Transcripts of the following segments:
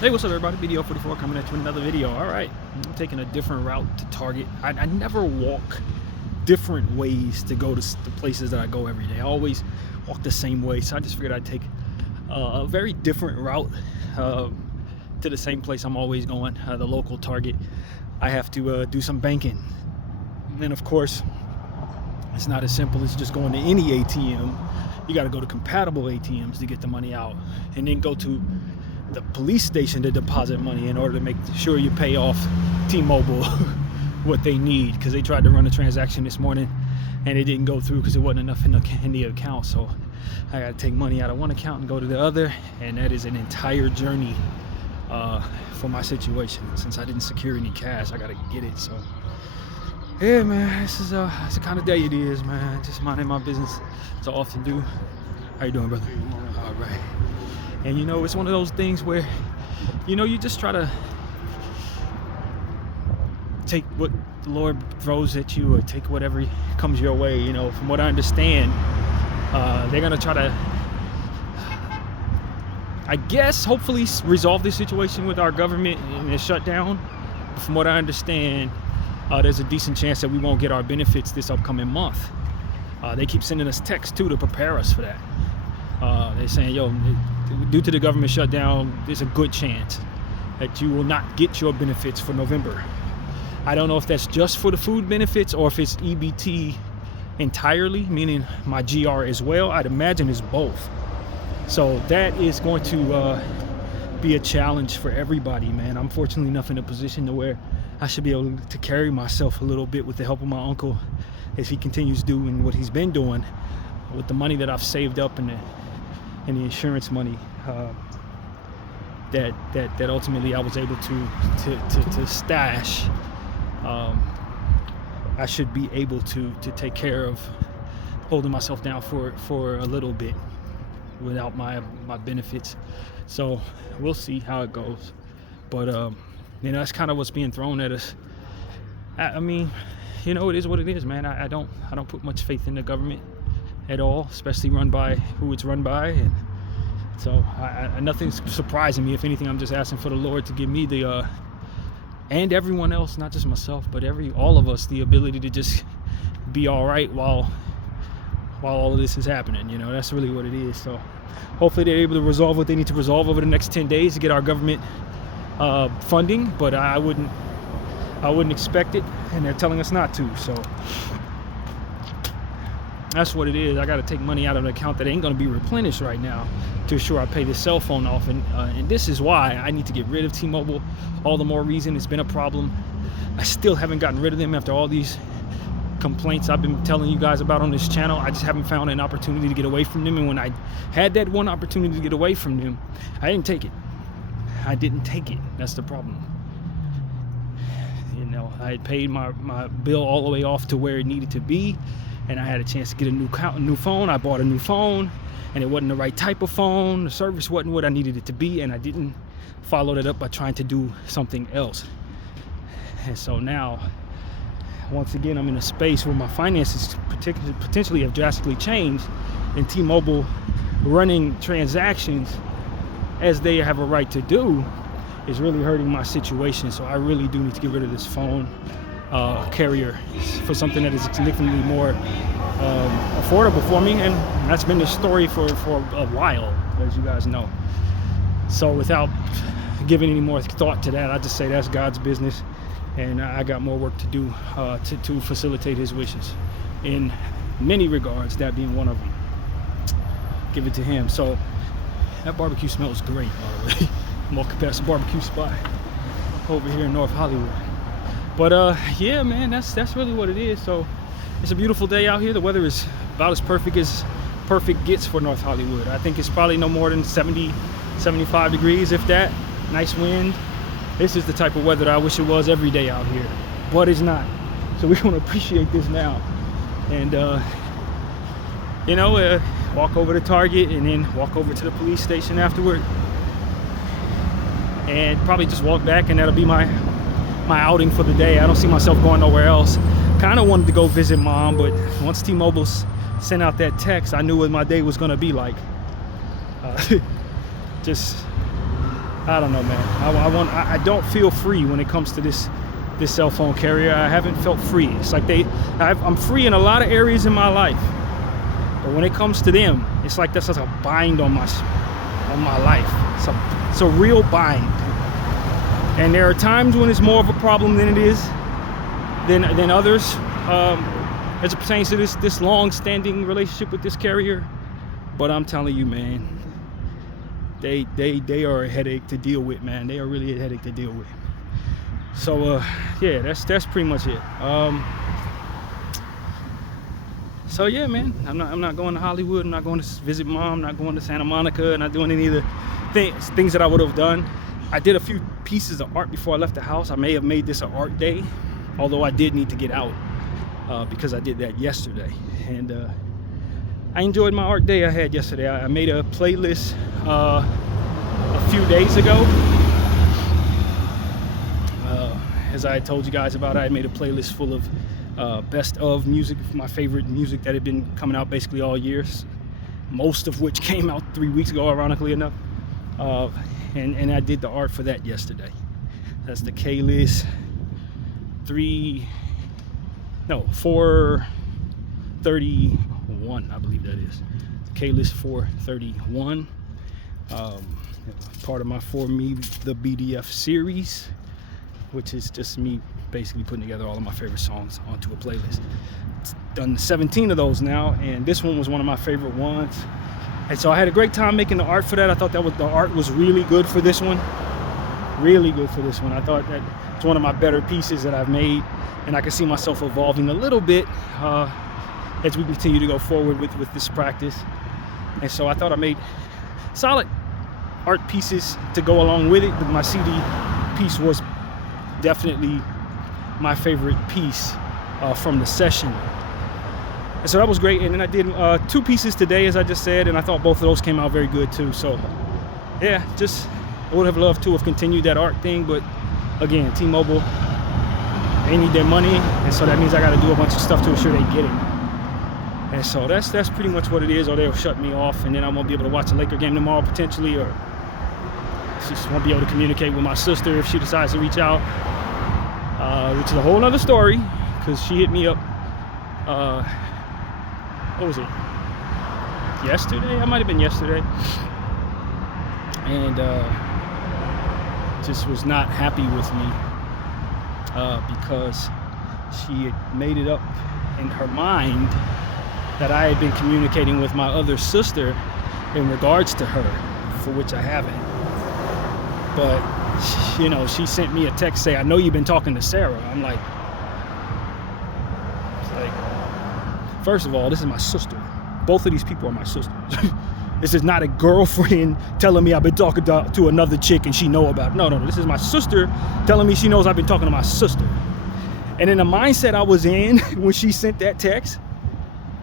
Hey, what's up everybody? Bdf 44 coming at you with another video. Alright, I'm taking a different route to Target. I never walk different ways to go to the places that I go every day. I always walk the same way, so I just figured I'd take a very different route to the same place I'm always going, the local Target. I have to do some banking, and of course it's not as simple as just going to any ATM. You got to go to compatible ATMs to get the money out, and then go to the police station to deposit money in order to make sure you pay off T-Mobile what they need, because they tried to run a transaction this morning and it didn't go through because it wasn't enough in the account. So I got to take money out of one account and go to the other, and that is an entire journey for my situation. Since I didn't secure any cash, I got to get it. So yeah, man, this is the kind of day it is, man. Just minding my business as I often do. How you doing, brother? All right. And you know, it's one of those things where, you know, you just try to take what the Lord throws at you, or take whatever comes your way. You know, from what I understand, they're gonna try to, I guess, hopefully resolve this situation with our government and the shutdown. But from what I understand, there's a decent chance that we won't get our benefits this upcoming month. They keep sending us texts too to prepare us for that. They're saying, yo, due to the government shutdown, there's a good chance that you will not get your benefits for November. I don't know if that's just for the food benefits or if it's EBT entirely, meaning my GR as well. I'd imagine it's both. So that is going to be a challenge for everybody, man. I'm fortunately enough in a position to where I should be able to carry myself a little bit with the help of my uncle, as he continues doing what he's been doing with the money that I've saved up and the insurance money that ultimately I was able to stash. I should be able to take care of holding myself down for a little bit without my benefits. So we'll see how it goes. But you know, that's kind of what's being thrown at us. I mean, you know, it is what it is, man. I don't put much faith in the government at all, especially run by who it's run by. And so nothing's surprising me. If anything, I'm just asking for the Lord to give me the and everyone else, not just myself, but all of us, the ability to just be all right while all of this is happening. You know, that's really what it is. So hopefully they're able to resolve what they need to resolve over the next 10 days to get our government funding, but I wouldn't expect it, and they're telling us not to. So that's what it is. I got to take money out of an account that ain't going to be replenished right now to ensure I pay this cell phone off. And this is why I need to get rid of T-Mobile. All the more reason. It's been a problem. I still haven't gotten rid of them after all these complaints I've been telling you guys about on this channel. I just haven't found an opportunity to get away from them. And when I had that one opportunity to get away from them, I didn't take it. That's the problem. You know, I had paid my bill all the way off to where it needed to be, and I had a chance to get a new phone. I bought a new phone, and it wasn't the right type of phone. The service wasn't what I needed it to be, and I didn't follow that up by trying to do something else. And so now, once again, I'm in a space where my finances potentially have drastically changed, and T-Mobile running transactions as they have a right to do is really hurting my situation. So I really do need to get rid of this phone carrier for something that is significantly more affordable for me, and that's been the story for a while, as you guys know. So without giving any more thought to that, I just say that's God's business, and I got more work to do to facilitate his wishes in many regards, that being one of them. Give it to him. So that barbecue smells great, by the way. I'm walking past a barbecue spot over here in North Hollywood. But yeah, man, that's really what it is. So it's a beautiful day out here. The weather is about as perfect gets for North Hollywood. I think it's probably no more than 70, 75 degrees, if that. Nice wind. This is the type of weather that I wish it was every day out here, but it's not. So we're gonna appreciate this now. And you know, walk over to Target and then walk over to the police station afterward, and probably just walk back, and that'll be my outing for the day. I don't see myself going nowhere else. Kind of wanted to go visit mom, but once T-Mobile sent out that text, I knew what my day was going to be like. Just I don't know, man. I don't feel free when it comes to this cell phone carrier. I haven't felt free. It's like I'm free in a lot of areas in my life, but when it comes to them, it's like that's such a bind on my life. It's a real bind. And there are times when it's more of a problem than it is than others, as it pertains to this long-standing relationship with this carrier. But I'm telling you, man, they are a headache to deal with, man. They are really a headache to deal with. So yeah, that's pretty much it. So yeah, man, I'm not going to Hollywood. I'm not going to visit mom. I'm not going to Santa Monica. Not doing any of the things that I would have done. I did a few pieces of art before I left the house. I may have made this an art day, although I did need to get out because I did that yesterday. And I enjoyed my art day I had yesterday. I made a playlist a few days ago. As I told you guys about, I made a playlist full of best of music, my favorite music that had been coming out basically all year, most of which came out 3 weeks ago, ironically enough. And I did the art for that yesterday. That's the K-list 431, I believe that is. K-list 431. Part of my For Me the BDF series, which is just me basically putting together all of my favorite songs onto a playlist. It's done 17 of those now, and this one was one of my favorite ones. And so I had a great time making the art for that. I thought the art was really good for this one. Really good for this one. I thought that it's one of my better pieces that I've made, and I can see myself evolving a little bit as we continue to go forward with this practice. And so I thought I made solid art pieces to go along with it, but my CD piece was definitely my favorite piece from the session. And so that was great. And then I did 2 pieces today, as I just said, and I thought both of those came out very good too. So yeah, I would have loved to have continued that art thing, but again, T-Mobile, they need their money, and so that means I got to do a bunch of stuff to ensure they get it. And so that's pretty much what it is, or they'll shut me off, and then I won't be able to watch a Laker game tomorrow potentially, or just won't be able to communicate with my sister if she decides to reach out, which is a whole other story, because she hit me up, what was it, yesterday? I might have been yesterday, and just was not happy with me because she had made it up in her mind that I had been communicating with my other sister in regards to her, for which I haven't. But you know, she sent me a text say, "I know you've been talking to Sarah." I'm like, first of all, this is my sister. Both of these people are my sisters. This is not a girlfriend telling me I've been talking to another chick and she know about it. No, this is my sister telling me she knows I've been talking to my sister. And in the mindset I was in when she sent that text,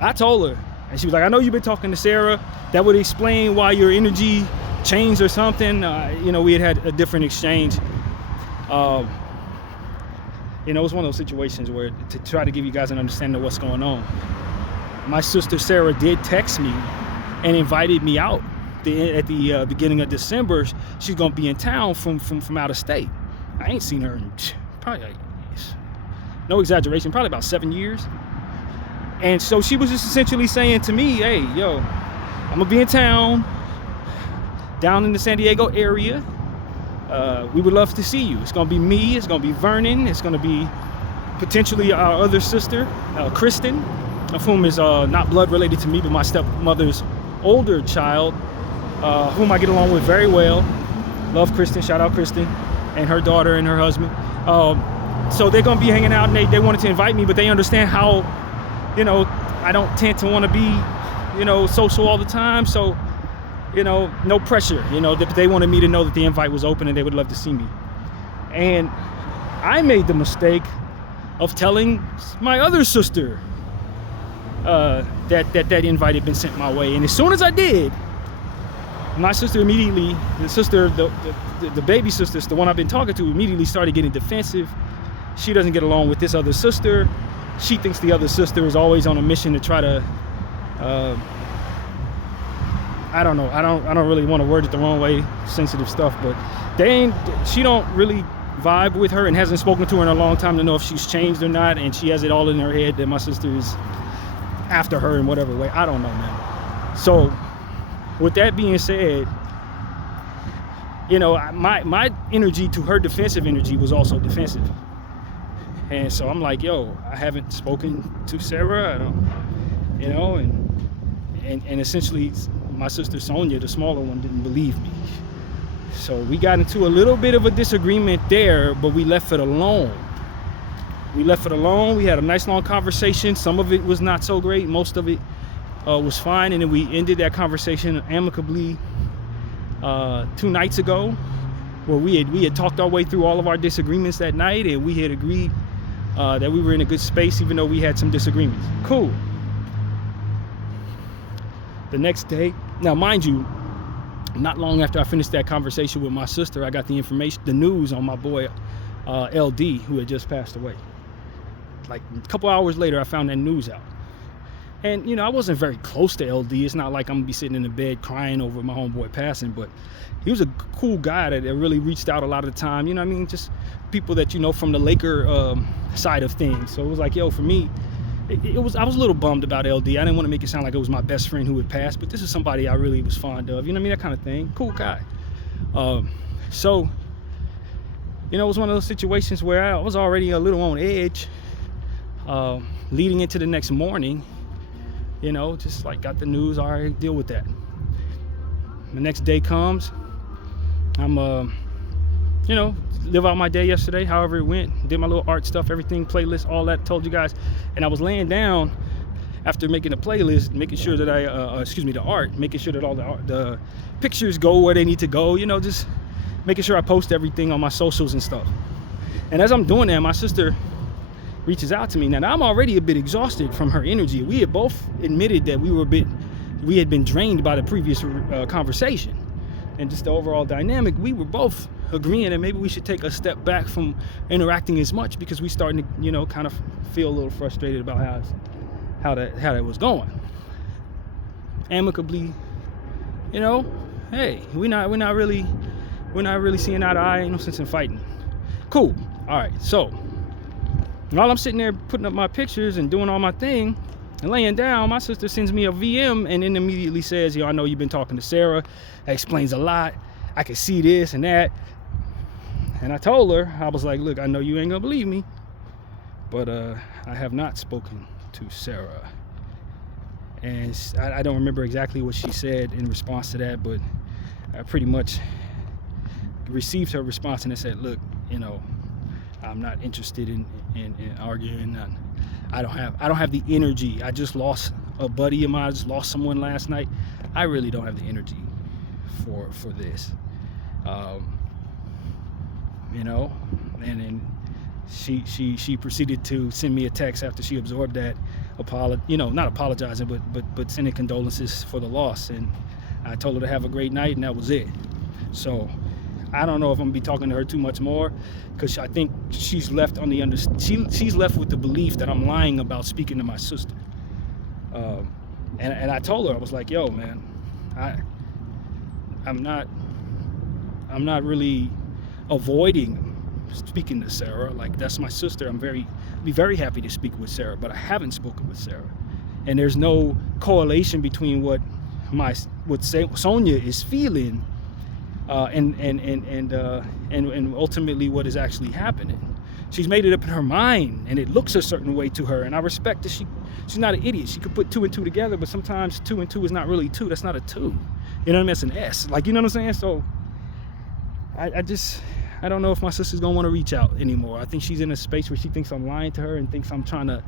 I told her, and she was like, "I know you've been talking to Sarah. That would explain why your energy changed or something." You know, we had a different exchange. You know, it was one of those situations where, to try to give you guys an understanding of what's going on, my sister Sarah did text me and invited me out at the beginning of December. She's gonna be in town from out of state. I ain't seen her in probably, no exaggeration, probably about 7 years. And so she was just essentially saying to me, "Hey, yo, I'm gonna be in town down in the San Diego area. We would love to see you. It's gonna be me, it's gonna be Vernon, it's gonna be potentially our other sister, Kristen, of whom is not blood related to me, but my stepmother's older child, whom I get along with very well. Love Kristen, shout out Kristen, and her daughter and her husband. So they're gonna be hanging out, and they wanted to invite me, but they understand how, you know, I don't tend to want to be, you know, social all the time. So, you know, no pressure. You know, they wanted me to know that the invite was open and they would love to see me. And I made the mistake of telling my other sister that invite had been sent my way. And as soon as I did, my sister immediately, the baby sister, the one I've been talking to, immediately started getting defensive. She doesn't get along with this other sister. She thinks the other sister is always on a mission to try to I don't know. I don't really want to word it the wrong way, sensitive stuff, but she don't really vibe with her and hasn't spoken to her in a long time to know if she's changed or not, and she has it all in her head that my sister is after her in whatever way. I don't know, man. So with that being said, you know, my energy to her defensive energy was also defensive. And so I'm like, yo, I haven't spoken to Sarah. I don't, you know, and essentially my sister Sonia, the smaller one, didn't believe me. So we got into a little bit of a disagreement there, but we left it alone. We had a nice long conversation. Some of it was not so great. Most of it was fine. And then we ended that conversation amicably 2 nights ago, where we had talked our way through all of our disagreements that night, and we had agreed that we were in a good space, even though we had some disagreements. Cool. The next day, now mind you, not long after I finished that conversation with my sister, I got the news on my boy LD, who had just passed away. Like a couple hours later, I found that news out. And, you know, I wasn't very close to LD. It's not like I'm gonna be sitting in the bed crying over my homeboy passing, but he was a cool guy that really reached out a lot of the time. You know what I mean? Just people that, you know, from the Laker side of things. So it was like, yo, for me, I was a little bummed about LD. I didn't want to make it sound like it was my best friend who had passed, but this is somebody I really was fond of. You know what I mean? That kind of thing. Cool guy. So, you know, it was one of those situations where I was already a little on edge leading into the next morning. You know, just like got the news, all right, deal with that. The next day comes, I'm, you know, live out my day yesterday, however it went, did my little art stuff, everything, playlist, all that, told you guys. And I was laying down after making the playlist, making sure that the art, making sure that all the pictures go where they need to go, you know, just making sure I post everything on my socials and stuff. And as I'm doing that, my sister reaches out to me. Now I'm already a bit exhausted from her energy. We had both admitted that we had been drained by the previous conversation and just the overall dynamic. We were both agreeing that maybe we should take a step back from interacting as much, because we starting to, you know, kind of feel a little frustrated about how that was going. Amicably, you know, hey, we're not really seeing eye to eye. Ain't no sense in fighting. Cool. All right. So while I'm sitting there putting up my pictures and doing all my thing and laying down, my sister sends me a VM and then immediately says, yo, I know you've been talking to Sarah. That explains a lot. I can see this and that. And I told her, I was like, look, I know you ain't gonna believe me, but I have not spoken to Sarah. And I don't remember exactly what she said in response to that, but I pretty much received her response and it said, look, you know, I'm not interested in arguing. I don't have the energy. I just lost a buddy of mine. I just lost someone last night. I really don't have the energy for this. You know, and then she proceeded to send me a text after she absorbed that, not apologizing, but sending condolences for the loss. And I told her to have a great night, and that was it. So I don't know if I'm gonna be talking to her too much more, because I think she's left on the she's left with the belief that I'm lying about speaking to my sister. And I told her, I was like, yo, man, I'm not really avoiding speaking to Sarah. Like, that's my sister. Be very happy to speak with Sarah, but I haven't spoken with Sarah. And there's no correlation between what Sonia is feeling and ultimately what is actually happening. She's made it up in her mind, and it looks a certain way to her, and I respect that she's not an idiot. She could put 2 and 2 together, but sometimes 2 and 2 is not really 2. That's not a 2. You know what I mean? It's an S. Like, you know what I'm saying? So I don't know if my sister's gonna want to reach out anymore. I think she's in a space where she thinks I'm lying to her and thinks I'm trying to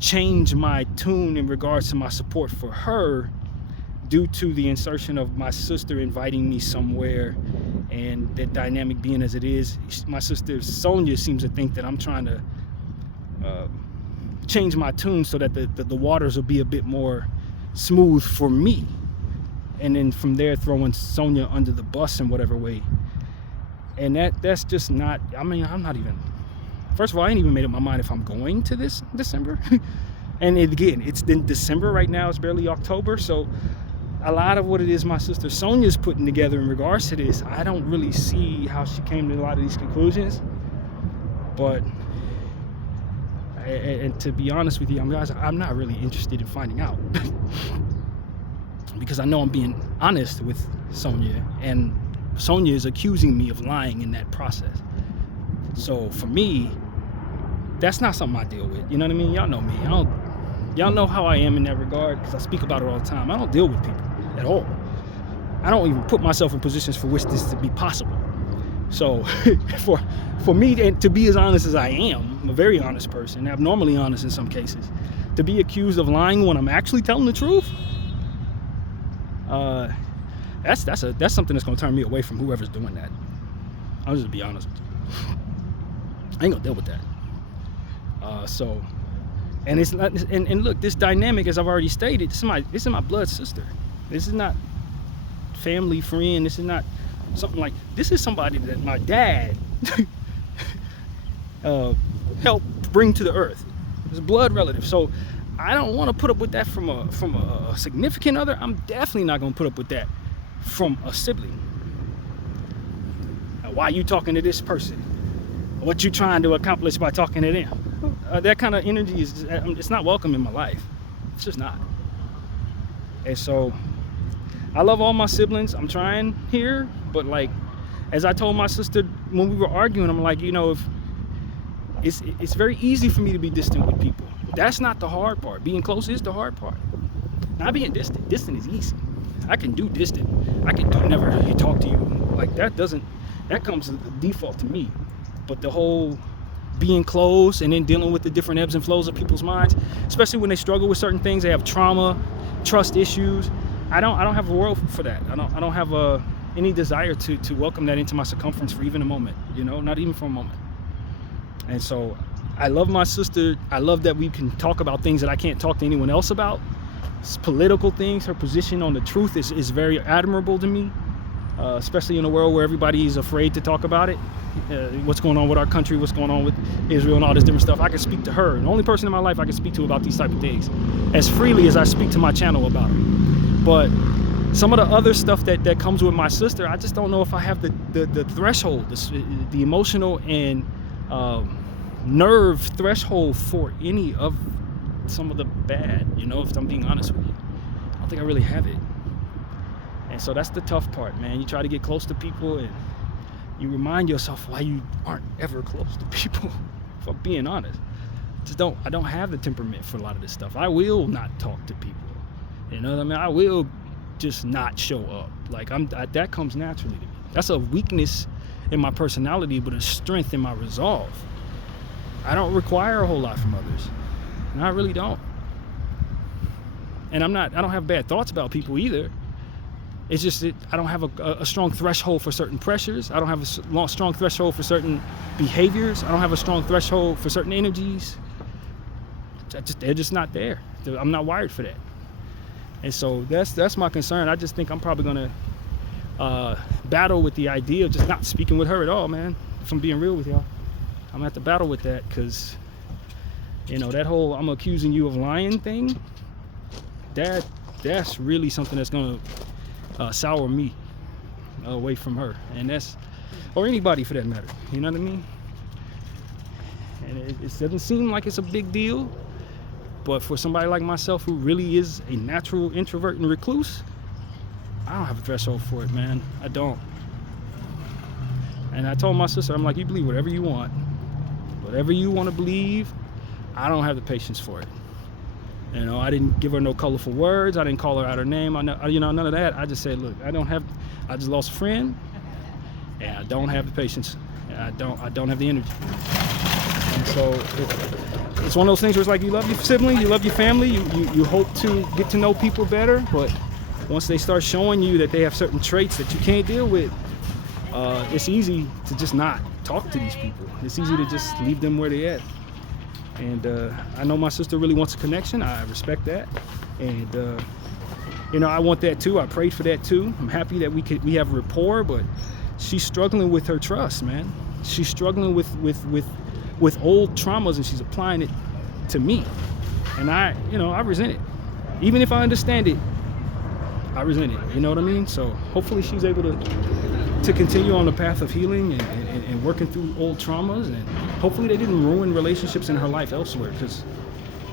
change my tune in regards to my support for her, due to the insertion of my sister inviting me somewhere and the dynamic being as it is. My sister Sonia seems to think that I'm trying to change my tune so that the waters will be a bit more smooth for me, and then from there throwing Sonia under the bus in whatever way. And that's just not, I mean, I'm not even, first of all, I ain't even made up my mind if I'm going to this December. And again, it's in December right now, it's barely October, so a lot of what it is my sister Sonia's putting together in regards to this, I don't really see how she came to a lot of these conclusions. But and to be honest with you, guys, I'm not really interested in finding out because I know I'm being honest with Sonia, and Sonia is accusing me of lying in that process. So for me, that's not something I deal with. You know what I mean? Y'all know me. Y'all know how I am in that regard because I speak about it all the time. I don't deal with people at all. I don't even put myself in positions for which this to be possible. So for me, and to be as honest as I am, I'm a very honest person, abnormally honest in some cases, to be accused of lying when I'm actually telling the truth, that's something that's gonna turn me away from whoever's doing that. I'll just be honest with you. I ain't gonna deal with that. And it's not, and look, this dynamic, as I've already stated, this is my blood sister. This is not family friend. This is not something like, this is somebody that my dad helped bring to the earth. It's a blood relative. So I don't want to put up with that from a significant other. I'm definitely not going to put up with that from a sibling. Why are you talking to this person? What you trying to accomplish by talking to them? That kind of energy it's not welcome in my life. It's just not. And so I love all my siblings. I'm trying here, but like, as I told my sister when we were arguing, I'm like, you know, if it's very easy for me to be distant with people. That's not the hard part. Being close is the hard part. Not being distant. Distant is easy. I can do distant. I can do never talk to you. Like that comes as the default to me. But the whole being close and then dealing with the different ebbs and flows of people's minds, especially when they struggle with certain things, they have trauma, trust issues. I don't have a world for that. I don't have any desire to welcome that into my circumference for even a moment, you know, not even for a moment. And so I love my sister. I love that we can talk about things that I can't talk to anyone else about. It's political things. Her position on the truth is very admirable to me, especially in a world where everybody is afraid to talk about it. What's going on with our country, what's going on with Israel and all this different stuff. I can speak to her, the only person in my life I can speak to about these type of things, as freely as I speak to my channel about it. But some of the other stuff that comes with my sister, I just don't know if I have the threshold, the emotional and nerve threshold for any of some of the bad, you know, if I'm being honest with you. I don't think I really have it. And so that's the tough part, man. You try to get close to people and you remind yourself why you aren't ever close to people. If I'm being honest, I don't have the temperament for a lot of this stuff. I will not talk to people. You know what I mean? I will just not show up. Like that comes naturally to me. That's a weakness in my personality, but a strength in my resolve. I don't require a whole lot from others. And I really don't. And I don't have bad thoughts about people either. It's just that I don't have a strong threshold for certain pressures. I don't have a strong threshold for certain behaviors. I don't have a strong threshold for certain energies. They're just not there. I'm not wired for that. And so that's my concern. I just think I'm probably gonna battle with the idea of just not speaking with her at all, man. If I'm being real with y'all, I'm gonna have to battle with that because, you know, that whole I'm accusing you of lying thing, that's really something that's gonna sour me away from her, and or anybody for that matter, you know what I mean? And it doesn't seem like it's a big deal, but for somebody like myself who really is a natural introvert and recluse, I don't have a threshold for it, man. I don't. And I told my sister, I'm like, you believe whatever you want to believe. I don't have the patience for it. You know, I didn't give her no colorful words. I didn't call her out her name. You know, none of that. I just said, look, I just lost a friend, and I don't have the patience. And I don't have the energy. And so it's one of those things where it's like, you love your sibling, you love your family, you hope to get to know people better, but once they start showing you that they have certain traits that you can't deal with, it's easy to just not talk to these people. It's easy to just leave them where they're at. And I know my sister really wants a connection. I respect that. And you know, I want that too. I prayed for that too. I'm happy that we have rapport, but she's struggling with her trust, man. She's struggling with old traumas, and she's applying it to me. And I resent it. Even if I understand it, I resent it. You know what I mean? So hopefully she's able to continue on the path of healing and working through old traumas, and hopefully they didn't ruin relationships in her life elsewhere, because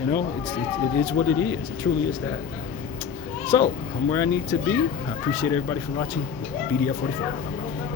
you know it is what it is. It truly is that. So I'm where I need to be. I appreciate everybody for watching. Bdf 44.